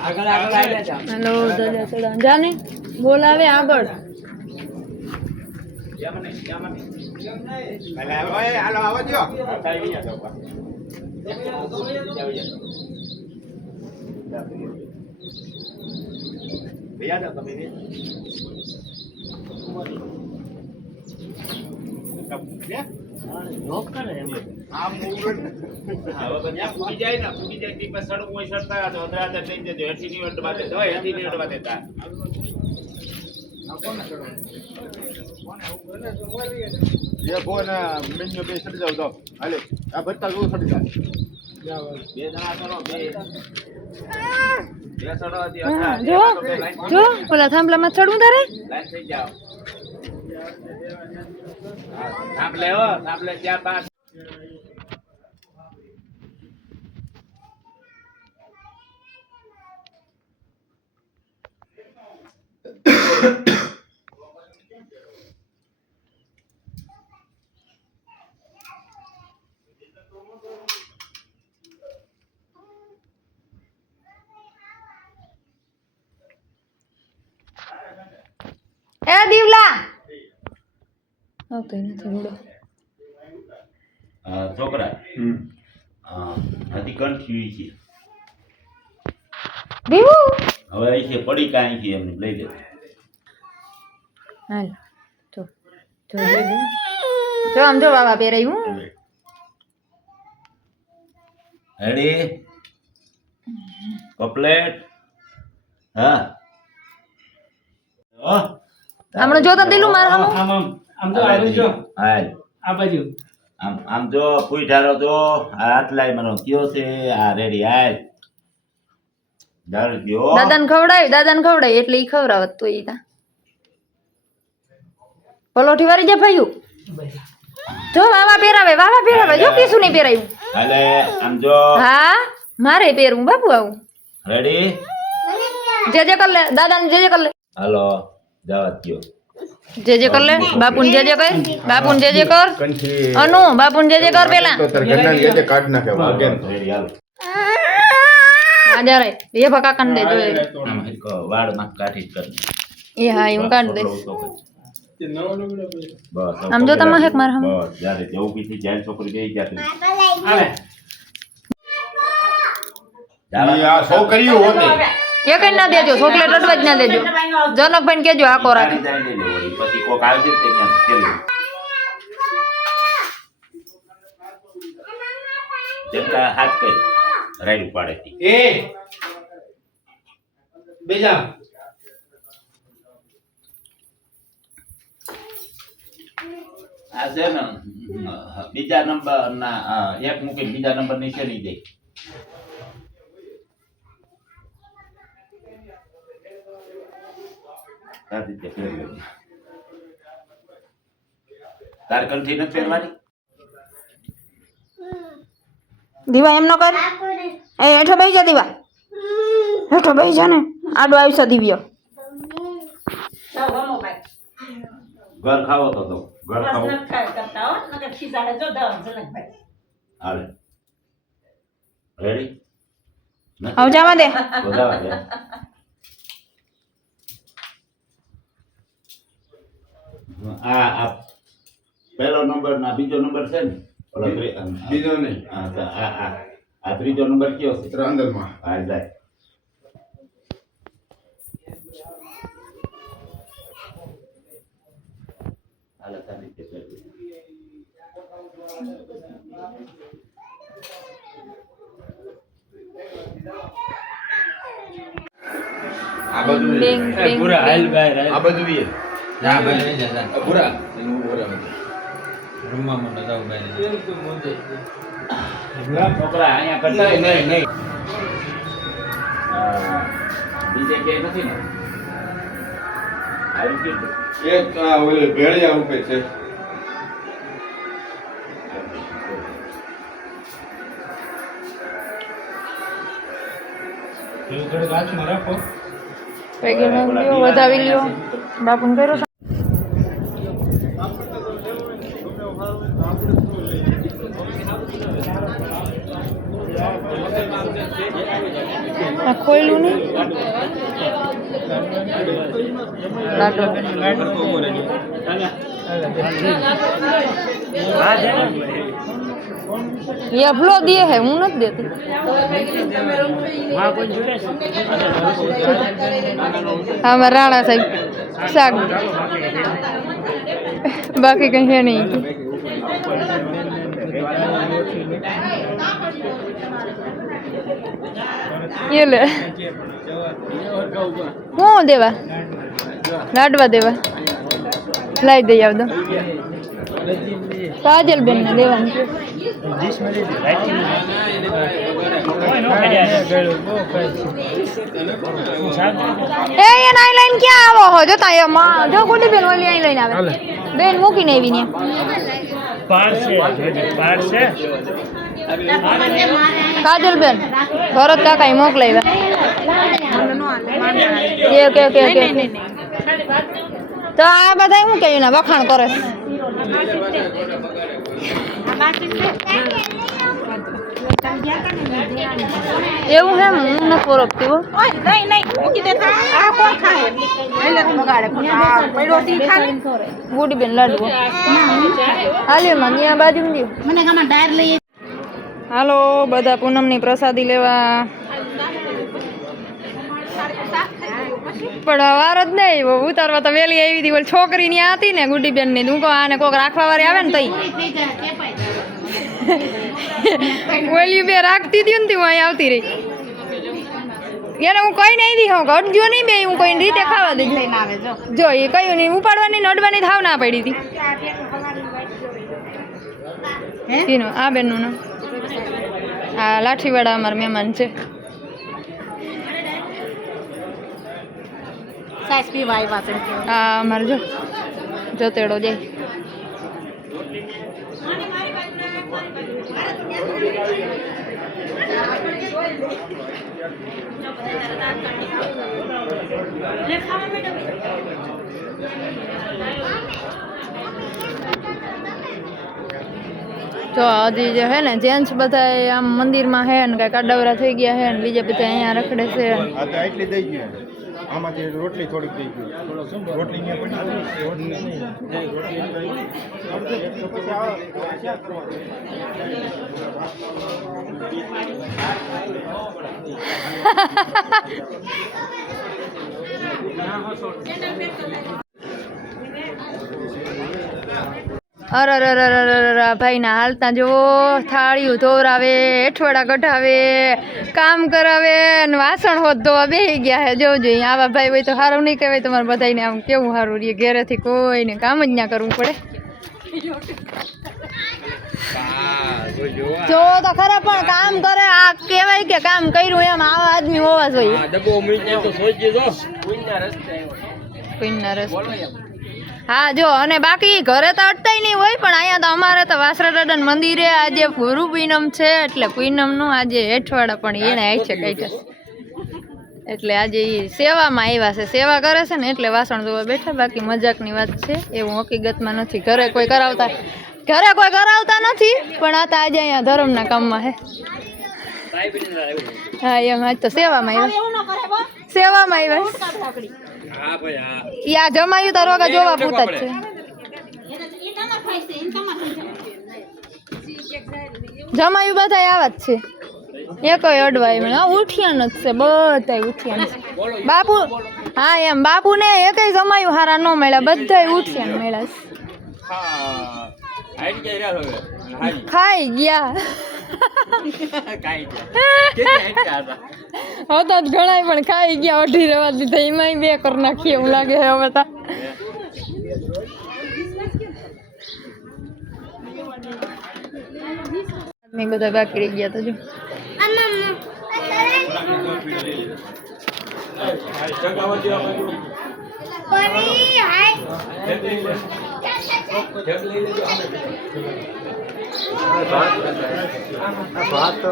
હાલો ધજા ચડા. જાને બોલાવે આગળ. જે ફોન મેન્યુ બે સડી જાવ તો હાલે આ ભરતા જો સડી જાય હા, જો જો ઓલા થાંભલામાં ચડવું તારે સાંભળે હો સાંભળે ચાર પાંચ એ દીવલા આવતો નથી ઘોડો છોકરા. અ, હજી છે. દીવુ હવે અહીં છે પડી કાંઈ છે એમને લઈ લે. હાલ જો તો જો, આમ જો બાબા પહેરાયું. રેડી કપલેટ હા. હમણાં જોતા દિલું મારા આમ હમું આમ આમ તો આગળ જો. હાલ આ બાજુ. આમ આમ જો ફૂઈ ઢારો જો આ લાઈ મને કયો છે આ રેડી હાલ ડાળ ગયો દાદાને ખવડાય દાદાને ખવડાય એટલે ઈ ખવડાવત તો ઈ તા. પલોઠી વાળી જા ભાઈયું જો વાવા પહેરાવે વાવા પહેરાવે જો કીસું નહીં પહેરાયું. હાલે આમ જો. હા મારે પહેરવું બાપુ આવું. રેડી? જે જે કર લે દાદાને જે જે કર લે. હાલો જવા ગયો જે જે કર લે બાપુને જે જે કર બાપુને જે જે કર કંઠી અનુ બાપુને જે જે કર પેલા તો તાર ઘરના ને જે કાઢ નાખે વાગે ને. રેડી હાલો હા જા રે એ ભકા કન દે જો એ. આમ એક વાળમાં કાઢી જ કરી એ હા એ હું કાઢ દઈશ બસ આમ જો તમે હેક મારા હમ. બસ જ્યારે તે ઊભી થઈ જાય છોકરી બેસી જાય આવે ઈ આ છોકરીઓ હોતે એ જ ના દેજો ચોકલેટ રડવા જ ના દેજો. જનકભાઈ કેજો આકો રાખે જાય લઈ લેવો વળી. પછી કોક આવશે તે ત્યાં હાથ કરી રાઈડ ઉપાડે એ બેજા. આ છે ને બીજા નંબર ના એક મૂકી બીજા નંબર નીચે નહીં દે? આ તાર કંઠી નથી પહેરવાની? દીવા એમ ન કર. એ હેઠો બેસી જા દીવા. હેઠો બેસી જા ને. આડો આવશે દિવ્ય. ઘર ખાવો તો તો. ઘર ખાવો. હાલે. રેડી હવે જવા દે. બધા આ આ પહેલો નંબર ના બીજો નંબર છે ને? ઓલો બીજો નહીં. હા, તો આ આ આ ત્રીજો નંબર કયો છે? તારા હા જાય. આ બહાર આ બધું. ના ભાઈ નહીં જતા ભૂરા એનું ઊભો જાવ છોકરા અહીંયા કરતા નહીં નહીં. બીજે ક્યાંય નથી ને? એક આ ભેળિયા ઉભે છે. થોડુંક રાખો. વધાવી લ્યો. બાપુ કર્યો છે આ ખોયલું નહીં લાડુ ये अफलो दिए है હું નથી દેતી હા મારા રાણા સાહેબ શાક બાકી કઈ છે નહીં એ લે હું દેવા? લાડવા દેવા. લાવી દઈ આવ દો કાજલ બેન ને દેવાનું. એ એ આઈ લઈને ક્યાં આવો હો? જોતા એમાં જો ગુડી બેન ઓલી અહીં લઈને આવે. બેન મૂકીને આવી ને કાજલ બેન ભરત કાકા મોકલાવ્યા. કે ઓકે ઓકે કે તો આ બધા શું કહ્યું ને વખાણ કરે છે. એવું હે હું નથી ઓળખતી હો. ગુડી બેન લાડવો હાલ્યો માં આ બાજુ મને હાલો બધા પૂનમની પ્રસાદી લેવા. પણ વાર જ નહીં ઉતારવા તો વેલી આવી હતી છોકરી ની હતી ને ગુડી બેનની હું કહું આને કોક રાખવા વાળી આવે ને તઈ. ઓલી બે રાખતી હતી ને તું હું અહીં આવતી રહી. એને હું કઈ નહીં દી હું અડજો નહીં બે હું કોઈ રીતે ખાવા દઈ જો એ કયું નહીં ઉપાડવાની નડવાની થાવ ના પડી હતી. આ બેનનું નામ. આ લાઠીવાડા અમારા મહેમાન છે. હા અમારે જો જતેડો જાય જો હજી જે હે ને, જેન્ટ્સ બધા આમ મંદિરમાં હે ને કાંઈક કાડવરા થઈ ગયા હે ને, બીજા બધા અહીંયા રખડે છે. આમાંથી રોટલી થોડીક દઈ ગઈ. રોટલી અર અર અર અર અર અર અર ભાઈના હાલતા જો થાળીઓ ધોરાવે એઠવાડા કઢાવે કામ કરાવે અને વાસણ હોત ધોવા બેસી ગયા હે જો જોઈએ આવા ભાઈ હોય તો સારું નહીં કહેવાય તમારે બધાને આમ કેવું સારું રહીએ ઘેરેથી કોઈને કામ જ ના કરવું પડે. જો તો ખરા પણ કામ કરે આ કહેવાય કે કામ કર્યું એમ આવા આદમી હોવા જોઈએ. કોઈના રસ્તે હા જો અને બાકી ઘરે તો અટતાય નહીં હોય પણ અહીંયા તો અમારે તો વાસરા દાદાના મંદિરે આજે ગુરુ પૂનમ છે એટલે પૂનમનું આજે હેઠવાડા પણ એને આવી છે કઈ એટલે આજે એ સેવામાં આવ્યા છે. સેવા કરે છે ને એટલે વાસણ ધોવા બેઠા. બાકી મજાકની વાત છે. એવું હકીકતમાં નથી. ઘરે કોઈ કરાવતા ઘરે કોઈ કરાવતા નથી પણ આ તો આજે અહીંયા ધર્મના કામમાં હે હા એમ આજ તો સેવામાં આવ્યા સેવામાં આવ્યા ઈ આ જમાયું તારો કે જોવા પૂતા જ છે. જમાયું બધા આવા જ છે. એકોય અડવાય મને ઉઠિયાન જ છે બધાય ઉઠિયાન છે. બાપુ હા એમ. બાપુ ને એકય જમાયું હારા ન મળ્યા બધાય ઉઠિયાન મળ્યા છે. ખાઈ ગયા. હતા તો? ઘણાય પણ ખાઈ ગયા અઢી રવા દીધા એમાંય બે કર નાખીએ એવું લાગે હવે તા. મેં બધા બાકી રહી ગયા તો જો. ભાત.